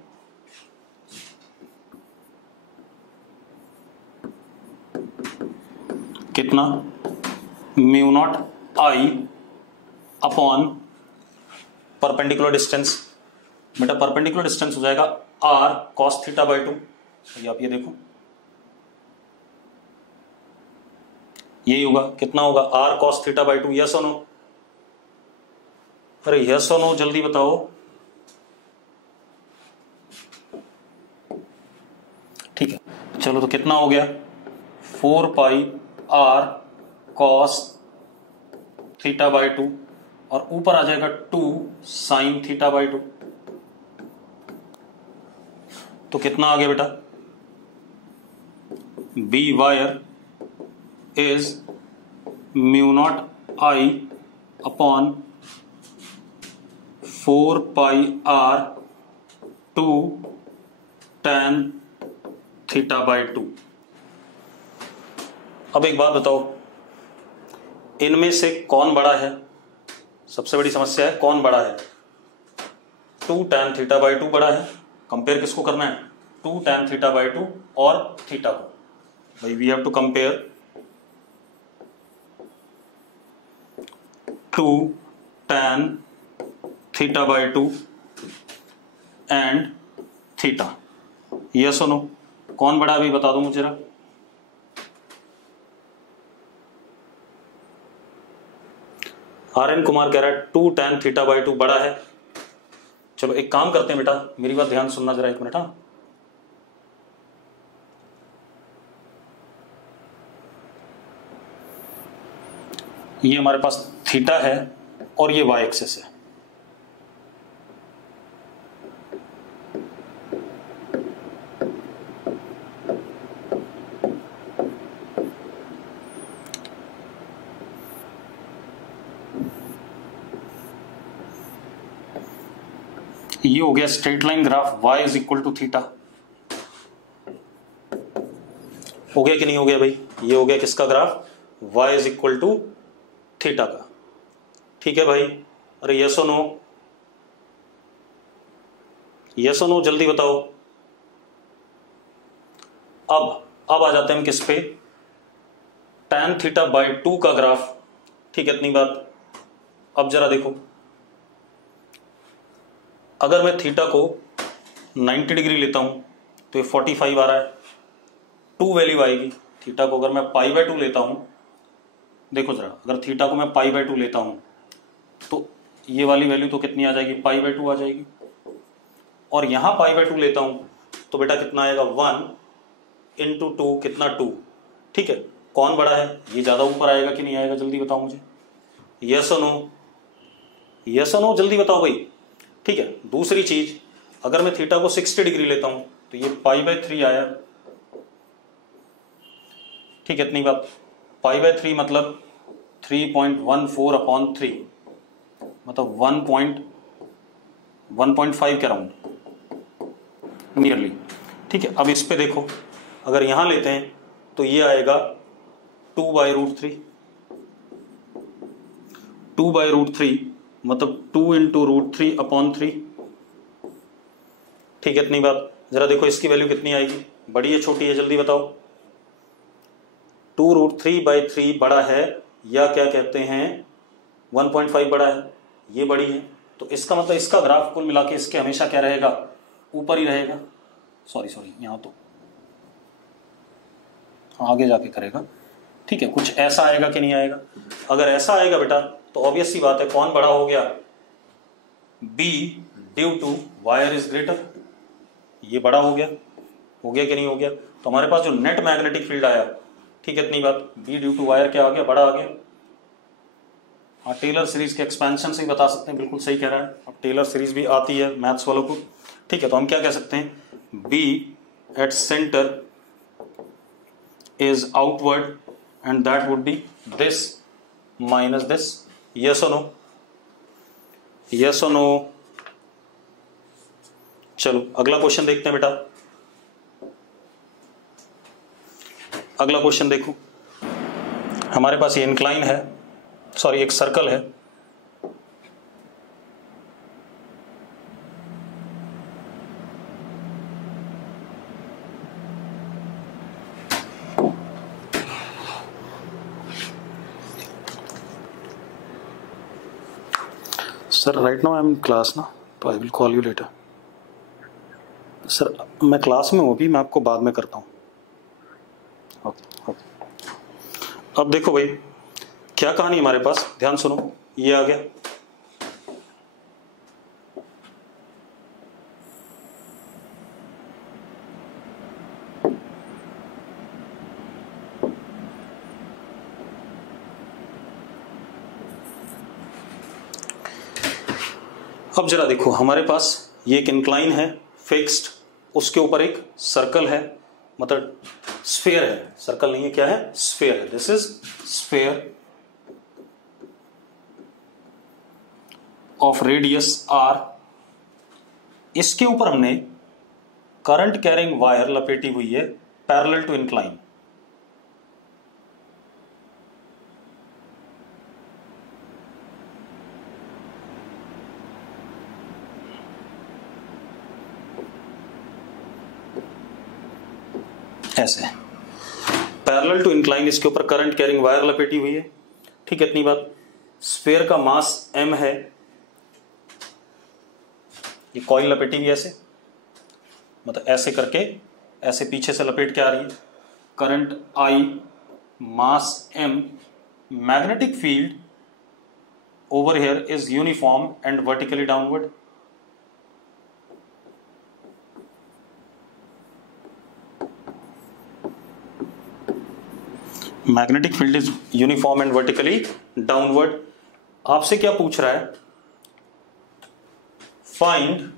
कितना, mu naught I upon perpendicular distance, बेटा परपेंडिकुलर डिस्टेंस हो जाएगा R cos थीटा बाई 2। आप ये देखो, यही होगा, कितना होगा R cos theta by 2, yes और नो? अरे यस और नो जल्दी बताओ। ठीक है, चलो तो कितना हो गया 4 pi are cos theta by 2 और ऊपर आ जाएगा 2 साइन थीटा बाई 2। तो कितना आ गया बेटा, B wire is mu naught I upon 4 pi R 2 tan theta by 2। अब एक बात बताओ, इनमें से कौन बड़ा है? सबसे बड़ी समस्या है कौन बड़ा है। 2 tan थीटा बाई 2 बड़ा है। कंपेयर किसको करना है? 2 tan थीटा बाई 2 और थीटा को। भाई we have to compare 2 tan theta by 2 and theta. ये सुनो, कौन बड़ा अभी बता दो मुझे जरा। आर एन कुमार कह रहा है 2 tan थीटा बाई 2 बड़ा है। चलो एक काम करते हैं बेटा, मेरी बात ध्यान सुनना जरा एक मिनट। हाँ, ये हमारे पास थीटा है और ये वाई एक्सिस है। ये हो गया straight line graph y is equal to theta. हो गया कि नहीं हो गया भाई? ये हो गया किसका graph? y is equal to theta का। ठीक है भाई। अरे यस और नो, यस और नो जल्दी बताओ। अब आ जाते हैं हम किस पे? tan थीटा बाई 2 का ग्राफ। ठीक है, इतनी बात। अब जरा देखो, अगर मैं थीटा को 90 डिग्री लेता हूं तो ये 45 आ रहा है, 2 वैल्यू आएगी। थीटा को अगर मैं पाई बाई 2 लेता हूं, देखो जरा, अगर थीटा को मैं पाई बाई 2 लेता हूं तो ये वाली वैल्यू तो कितनी आ जाएगी? पाई बाई 2 आ जाएगी। और यहां पाई बाई 2 लेता हूं तो बेटा कितना आएगा? 1 इंटू 2 कितना? 2। ठीक है, कौन बड़ा है? ये ज्यादा ऊपर आएगा कि नहीं आएगा? जल्दी बताओ मुझे। यस और नो, यस और नो जल्दी बताओ भाई। ठीक है, दूसरी चीज, अगर मैं थीटा को 60 डिग्री लेता हूं तो ये पाई बाई 3 आया। ठीक है, इतनी बात। पाई बाई 3 मतलब 3.14 अपॉन 3, मतलब 1.5 के राउंड नियरली। ठीक है, अब इस पे देखो, अगर यहां लेते हैं तो ये आएगा 2 बाई रूट 3। 2 बाई रूट 3 मतलब 2 इंटू रूट 3 अपॉन 3। ठीक है, इतनी बात। जरा देखो इसकी वैल्यू कितनी आएगी? बड़ी है छोटी है? जल्दी बताओ। 2 रूट 3 बाई 3 बड़ा है या क्या कहते हैं 1.5 बड़ा है? ये बड़ी है। तो इसका मतलब इसका ग्राफ कुल मिला के इसके हमेशा क्या रहेगा? ऊपर ही रहेगा। सॉरी यहां तो आगे जाके करेगा। ठीक है, कुछ ऐसा आएगा कि नहीं आएगा? अगर ऐसा आएगा बेटा तो ऑब्वियस सी बात है कौन बड़ा हो गया? B due to wire is greater. ये बड़ा हो गया कि नहीं हो गया? तो हमारे पास जो नेट मैग्नेटिक फील्ड आया, ठीक है, इतनी बात। बी ड्यू टू वायर क्या आ गया? बड़ा आ गया। हाँ, टेलर सीरीज के एक्सपेंशन से ही बता सकते हैं, बिल्कुल सही कह रहा है। अब टेलर सीरीज भी आती है मैथ्स वालों को। ठीक है, तो हम क्या कह सकते हैं? B at centre is outward and that would be this minus this. Yes or no? Yes or no? चलो अगला क्वेश्चन देखते हैं बेटा। अगला क्वेश्चन देखो, हमारे पास ये इंक्लाइन है, सॉरी एक सर्कल है। Sir right now I am in class ना, तो I will call you later. Sir मैं क्लास में हूँ अभी, मैं आपको बाद में करता हूँ। ओके। अब देखो भाई क्या कहानी हमारे पास, ध्यान सुनो। ये आ गया, अब जरा देखो, हमारे पास ये एक इंक्लाइन है फिक्स्ड, उसके ऊपर एक सर्कल है, मतलब स्फीयर है, सर्कल नहीं है, क्या है, स्फीयर है। This is sphere of radius R. इसके ऊपर हमने करंट कैरिंग वायर लपेटी हुई है पैरेलल टू इंक्लाइन। ऐसे पैरेलल टू इंक्लाइन, इसके ऊपर करंट कैरिंग वायर लपेटी हुई है। ठीक है, इतनी बात। स्फीयर का मास m है, ये कॉइल लपेटी हुई ऐसे, मतलब ऐसे करके, ऐसे पीछे से लपेट के आ रही है। Current I, mass m, magnetic field over here is uniform and vertically downward. Magnetic field is uniform and vertically downward. आपसे क्या पूछ रहा है, find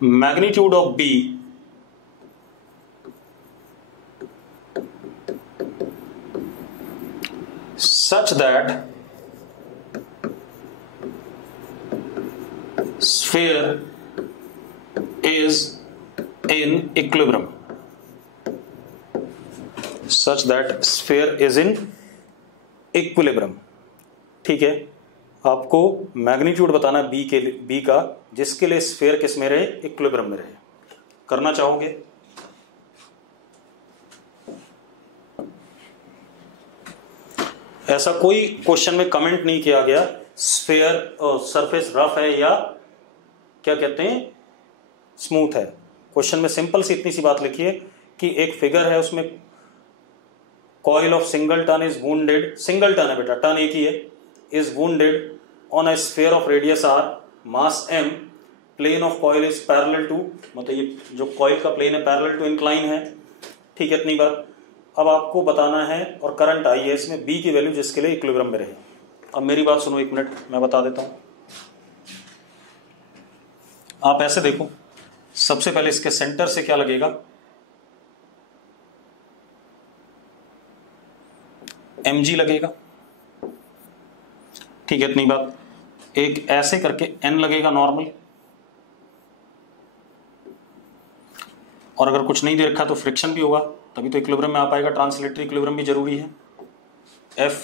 magnitude of B such that sphere is in equilibrium, such that sphere is in equilibrium। ठीक है, आपको magnitude बताना B के लिए, बी का, जिसके लिए स्फीयर किस में रहे, इक्विलिब्रियम में रहे। करना चाहोगे? ऐसा कोई क्वेश्चन में कमेंट नहीं किया गया स्फीयर सरफेस रफ है या क्या कहते हैं स्मूथ है। क्वेश्चन में सिंपल सी इतनी सी बात लिखी है कि एक फिगर है, उसमें coil of single turn is wounded, single turn है बेटा, टन एक ही है, is wounded on a sphere of radius r, mass m, plane of coil is parallel to, मतलब ये जो कॉइल का प्लेन है पैरेलल टू इंक्लाइन है। ठीक है, इतनी बात। अब आपको बताना है, और करंट आई है इसमें, बी की वैल्यू जिसके लिए इक्विलिब्रियम में रहे। अब मेरी बात सुनो एक मिनट, मैं बता देता हूं। आप ऐसे देखो, सबसे पहले इसके सेंटर से क्या लगेगा, mg लगेगा। ठीक है, इतनी बात। एक ऐसे करके n लगेगा नॉर्मल, और अगर कुछ नहीं दे रखा तो फ्रिक्शन भी होगा, तभी तो इक्विलिब्रियम में आ पाएगा। ट्रांसलेटरी इक्विलिब्रियम भी जरूरी है। F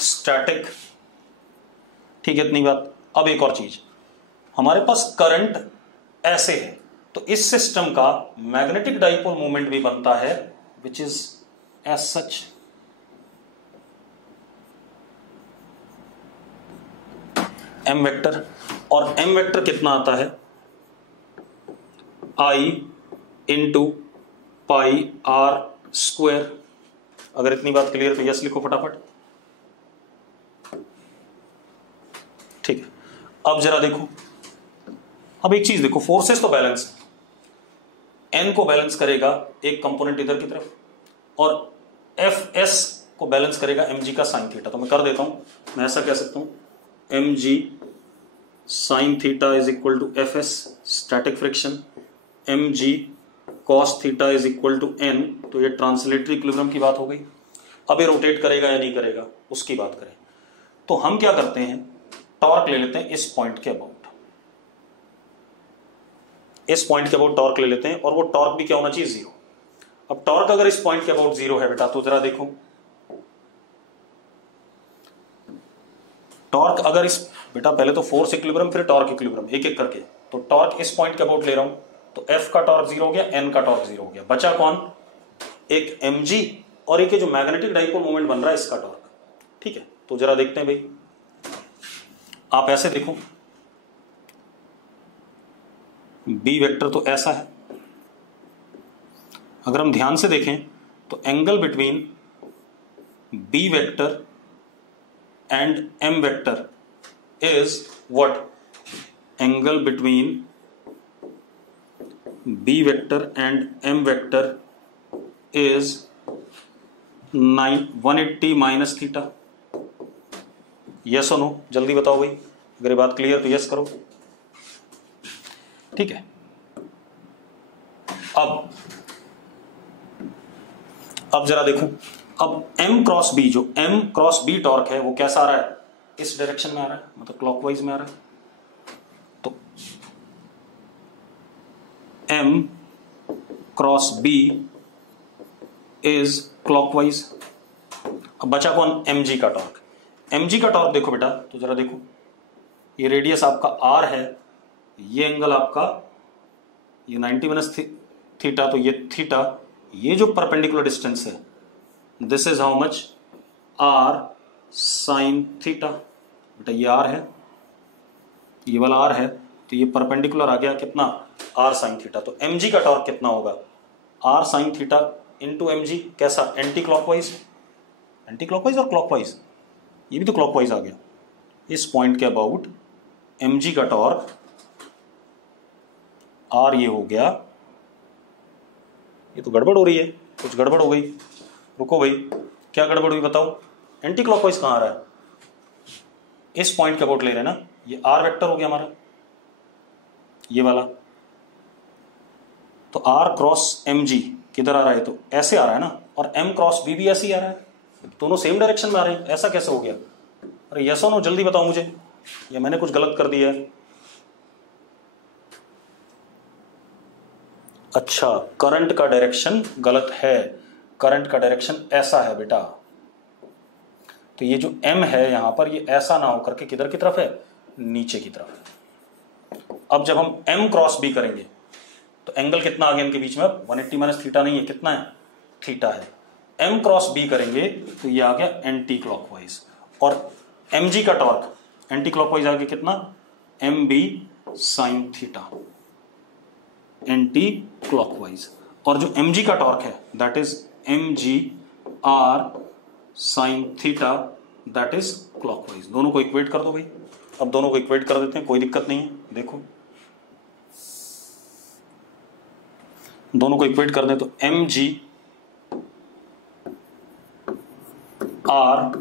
static. ठीक है, इतनी बात। अब एक और चीज, हमारे पास करंट ऐसे है, तो इस सिस्टम का मैग्नेटिक डाइपोल मोमेंट भी बनता है, which is as such m vector. और m वेक्टर कितना आता है, I into pi r square. अगर इतनी बात क्लियर तो यस लिखो फटाफट। ठीक है, अब जरा देखो, अब एक चीज देखो, फोर्सेस तो बैलेंस है, n को बैलेंस करेगा एक कंपोनेंट इधर की तरफ, और Fs को बैलेंस करेगा mg का साइन थीटा। तो मैं कर देता हूं, मैं ऐसा कह सकता हूं mg sine theta is equal to Fs static friction, mg cos theta is equal to n। तो ये ट्रांसलेटरी इक्विलिब्रियम की बात हो गई। अब ये रोटेट करेगा या नहीं करेगा उसकी बात करें, तो हम क्या करते हैं, टॉर्क ले लेते हैं इस पॉइंट के अबाउट, इस पॉइंट के अबाउट टॉर्क ले लेते हैं, और वो टॉर्क भी क्या होना चाहिए, जीरो। अब टॉर्क अगर इस पॉइंट के अबाउट जीरो है बेटा, तो जरा देखो, टॉर्क अगर इस, बेटा पहले तो फोर्स इक्विलिब्रियम फिर टॉर्क इक्विलिब्रियम, एक एक करके। तो टॉर्क इस पॉइंट के अबाउट ले रहा हूं, तो F का टॉर्क जीरो हो गया, N का टॉर्क जीरो हो गया, बचा कौन, एक mg, और एक जो मैग्नेटिक डाइपोल मोमेंट बन रहा है इसका टॉर्क। ठीक है, तो जरा देखते हैं भाई, आप ऐसे देखो, B वेक्टर तो ऐसा है, अगर हम ध्यान से देखें तो angle between B vector and M vector is what, angle between B vector and M vector is 180 minus theta। Yes और नो, जल्दी बताओ भाई, अगर ये बात क्लियर तो यस करो। ठीक है, अब जरा देखो, अब m क्रॉस बी, जो m क्रॉस बी टॉर्क है वो कैसा आ रहा है, इस डायरेक्शन में आ रहा है, मतलब क्लॉकवाइज में आ रहा है। तो m cross b is clockwise. अब बचा कौन, mg का टॉर्क। mg का टॉर्क देखो बेटा, तो जरा देखो, ये रेडियस आपका r है, ये एंगल आपका ये 90 माइनस थीटा, तो ये थीटा, ये जो परपेंडिकुलर डिस्टेंस है this is how much, r sine theta. बेटा ये r है, ये वाला r है, तो ये परपेंडिकुलर आ गया कितना, r साइन थीटा। तो mg का टॉर्क कितना होगा, r sine theta into mg, कैसा, एंटी क्लॉकवाइज, एंटी क्लॉकवाइज और क्लॉकवाइज, ये भी तो क्लॉकवाइज आ गया। इस पॉइंट के अबाउट mg का टॉर्क r ये हो गया, ये तो गड़बड़ हो रही है, कुछ गड़बड़ हो गई, रुको भाई, क्या गड़बड़ हुई बताओ, एंटी क्लॉकवाइज कहाँ आ रहा है, इस पॉइंट के अबाउट ले रहे हैं ना, ये r वेक्टर हो गया हमारा, ये वाला, तो r क्रॉस mg किधर आ रहा है, तो ऐसे आ रहा है ना, और m क्रॉस b भी ऐसे ही आ रहा है, दोनों सेम डायरेक्शन में आ रहे हैं, ऐसा कैसे हो गया, अरे यस और नो जल्दी बताओ मुझे, या मैंने कुछ गलत कर दिया है। अच्छा, करंट का डायरेक्शन गलत है, करंट का डायरेक्शन ऐसा है बेटा, तो ये जो m है यहां पर, ये ऐसा ना होकर के किधर की तरफ है, नीचे की तरफ। अब जब हम m क्रॉस b करेंगे तो एंगल कितना आ गया इनके बीच में, 180 माइनस थीटा नहीं है, कितना है, थीटा है। m क्रॉस b करेंगे तो ये आ गया एंटी क्लॉकवाइज, और mg का टॉर्क एंटी क्लॉकवाइज आ गया कितना, mb sine theta, anti clockwise. और जो mg का टॉर्क है that is mg r sine theta, that is clockwise. दोनों को इक्वेट कर दो भाई, अब दोनों को इक्वेट कर देते हैं, कोई दिक्कत नहीं है। देखो दोनों को इक्वेट कर दें तो mg r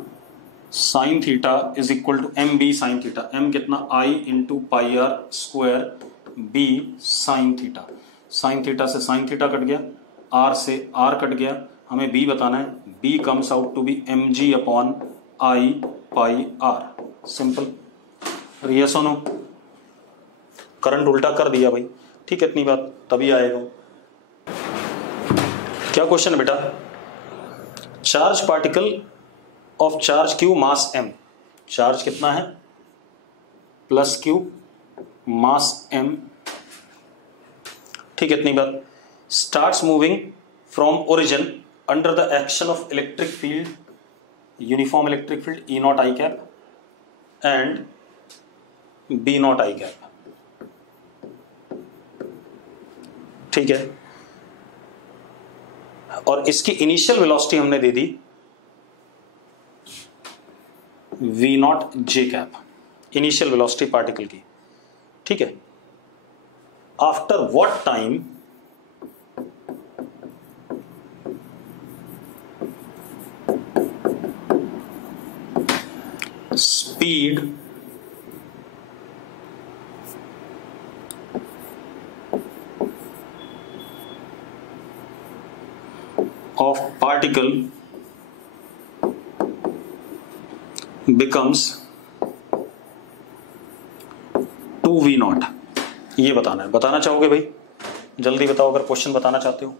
sine theta is equal to mb sine theta, m कितना i into pi r square b sine theta, sine theta से साइन थीटा कट गया, r से r कट गया, हमें b बताना है, b comes out to be mg upon i पाई r, सिंपल। यस और नो, करंट उल्टा कर दिया भाई, ठीक है, इतनी बात तभी आएगा। क्या क्वेश्चन है बेटा, charge particle of charge q mass m, charge कितना है प्लस q मास m, ठीक है, इतनी बात। Starts moving from origin under the action of electric field, uniform electric field E not I cap and B not I cap, ठीक है, और इसकी इनिशियल वेलोसिटी हमने दे दी V not J cap, initial velocity particle की, ठीक है। After what time speed of particle becomes 2v not, ये बताना है, बताना चाहोगे भाई, जल्दी बताओ अगर क्वेश्चन बताना चाहते हो।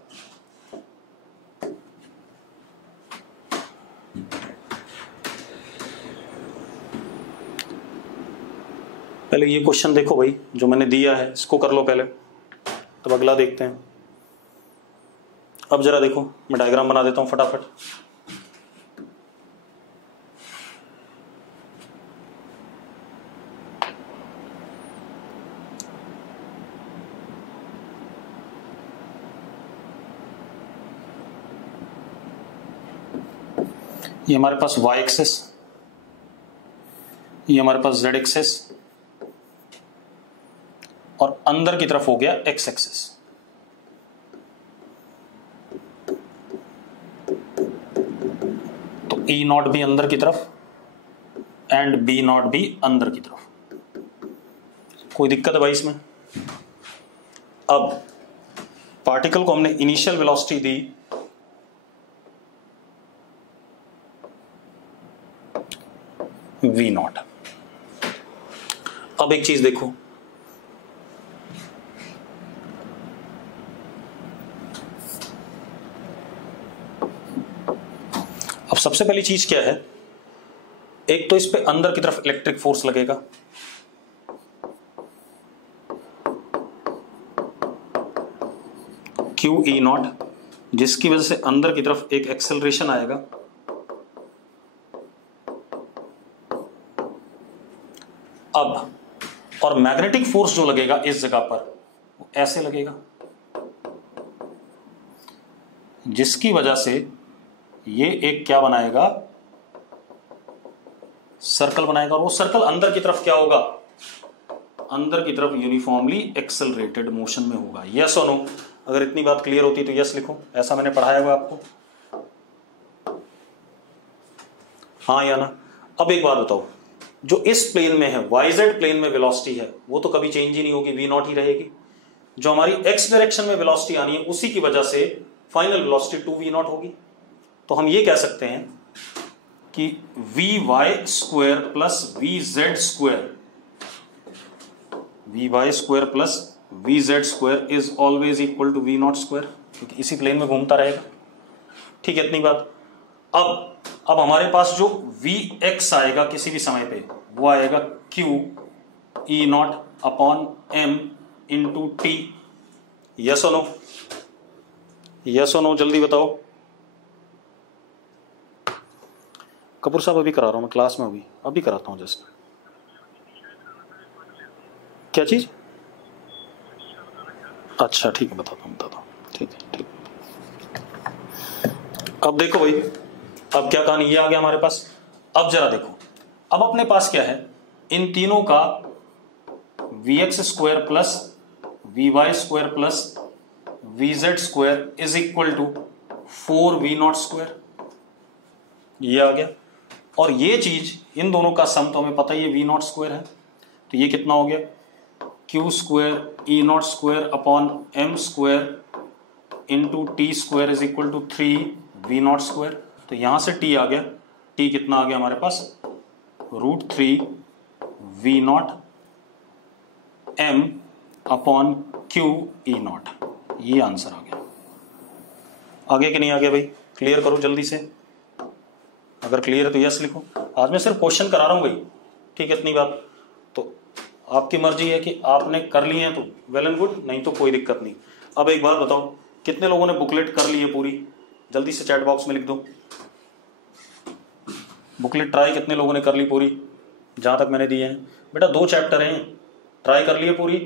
पहले ये क्वेश्चन देखो भाई जो मैंने दिया है, इसको कर लो पहले, तब अगला देखते हैं। अब जरा देखो, मैं डायग्राम बना देता हूं फटाफट। ये हमारे पास y एक्सेस, ये हमारे पास z एक्सेस, और अंदर की तरफ हो गया x एक्सेस। तो E नॉट भी अंदर की तरफ, एंड बी नॉट भी अंदर की तरफ। कोई दिक्कत है भाई इसमें? अब पार्टिकल को हमने initial velocity the v not. अब एक चीज देखो, अब सबसे पहली चीज क्या है, एक तो इस पे अंदर की तरफ इलेक्ट्रिक फोर्स लगेगा, क्यू ई नॉट, जिसकी वजह से अंदर की तरफ एक एक्सेलरेशन आएगा। अब और मैग्नेटिक फोर्स जो लगेगा इस जगह पर वो ऐसे लगेगा, जिसकी वजह से ये एक क्या बनाएगा, सर्कल बनाएगा। और वो सर्कल अंदर की तरफ क्या होगा, अंदर की तरफ यूनिफॉर्मली एक्सेलरेटेड मोशन में होगा। यस और नो? अगर इतनी बात क्लियर होती तो यस लिखो, ऐसा मैंने पढ़ाया हुआ आपको, हाँ या ना? अब एक बात बताओ, जो इस प्लेन में है, वाईजेड प्लेन में वेलोसिटी है, वो तो कभी चेंज ही नहीं होगी, वी नॉट ही रहेगी। जो हमारी एक्स डायरेक्शन में वेलोसिटी आनी है, उसी की वजह से फाइनल वेलोसिटी 2v0 होगी। तो हम ये कह सकते हैं कि vy square plus vz square, vy square plus vz square is always equal to v0 square, क्योंकि इसी प्लेन में घूमता रहेगा। ठीक है, इतनी बात। अब हमारे पास जो vx आएगा किसी भी समय पे, वो आएगा q e not upon m into T. Yes और नो? यस और नो जल्दी बताओ। कपूर साहब अभी करा रहा हूं मैं क्लास में, अभी कराता हूं जस्ट। क्या चीज? अच्छा ठीक है, बताता हूं। ठीक है, ठीक। अब देखो भाई, अब क्या कहानी, ये आ गया हमारे पास। अब जरा देखो, अब अपने पास क्या है, इन तीनों का vx square plus vy square plus vz square is equal to 4v0 square, ये आ गया। और ये चीज इन दोनों का सम तो हमें पता ही है v0 स्क्वायर है, तो ये कितना हो गया, q square e not square upon m square into t square is equal to 3v0 square. तो यहां से t आ गया, t कितना आ गया हमारे पास, √3v0 m upon q e not. ये आंसर आ गया। आगे कि नहीं आ गया भाई? क्लियर करो जल्दी से, अगर क्लियर है तो यस लिखो। आज मैं सिर्फ क्वेश्चन करा रहा हूं भाई, ठीक है, इतनी बात। तो आपकी मर्जी है कि आपने कर लिए हैं तो वेल एंड गुड, नहीं तो कोई दिक्कत नहीं। अब एक बात बताओ, कितने लोगों ने बुकलेट कर ली है पूरी? जल्दी से चैट बॉक्स में लिख दो, बुकलेट ट्राई कितने लोगों ने कर ली पूरी, जहां तक मैंने दिए हैं। बेटा 2 चैप्टर हैं, ट्राई कर लिए पूरी?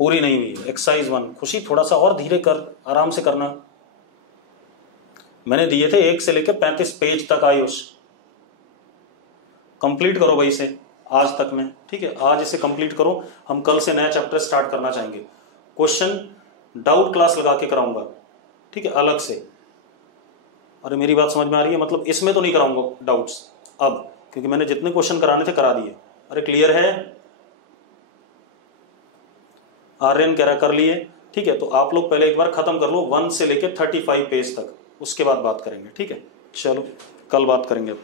पूरी नहीं हुई। एक्सरसाइज 1, खुशी थोड़ा सा और धीरे कर, आराम से करना। मैंने दिए थे 1 से लेकर 35 पेज तक, आयुष कंप्लीट करो भाई इसे आज तक में, ठीक है? आज इसे कंप्लीट करो, हम कल से नया चैप्टर स्टार्ट करना चाहेंगे। क्वेश्चन डाउट क्लास लगा के कराऊंगा, ठीक है, अलग से। अरे मेरी बात समझ में आ रही है? मतलब इसमें तो नहीं कराऊंगा डाउट्स अब, क्योंकि मैंने जितने क्वेश्चन कराने थे करा दिए। अरे क्लियर है? आर्यन कह रहा कर लिए, ठीक है। तो आप लोग पहले एक बार खत्म कर लो 1 से लेके 35 पेज तक, उसके बाद बात करेंगे, ठीक है? चलो कल बात करेंगे अब।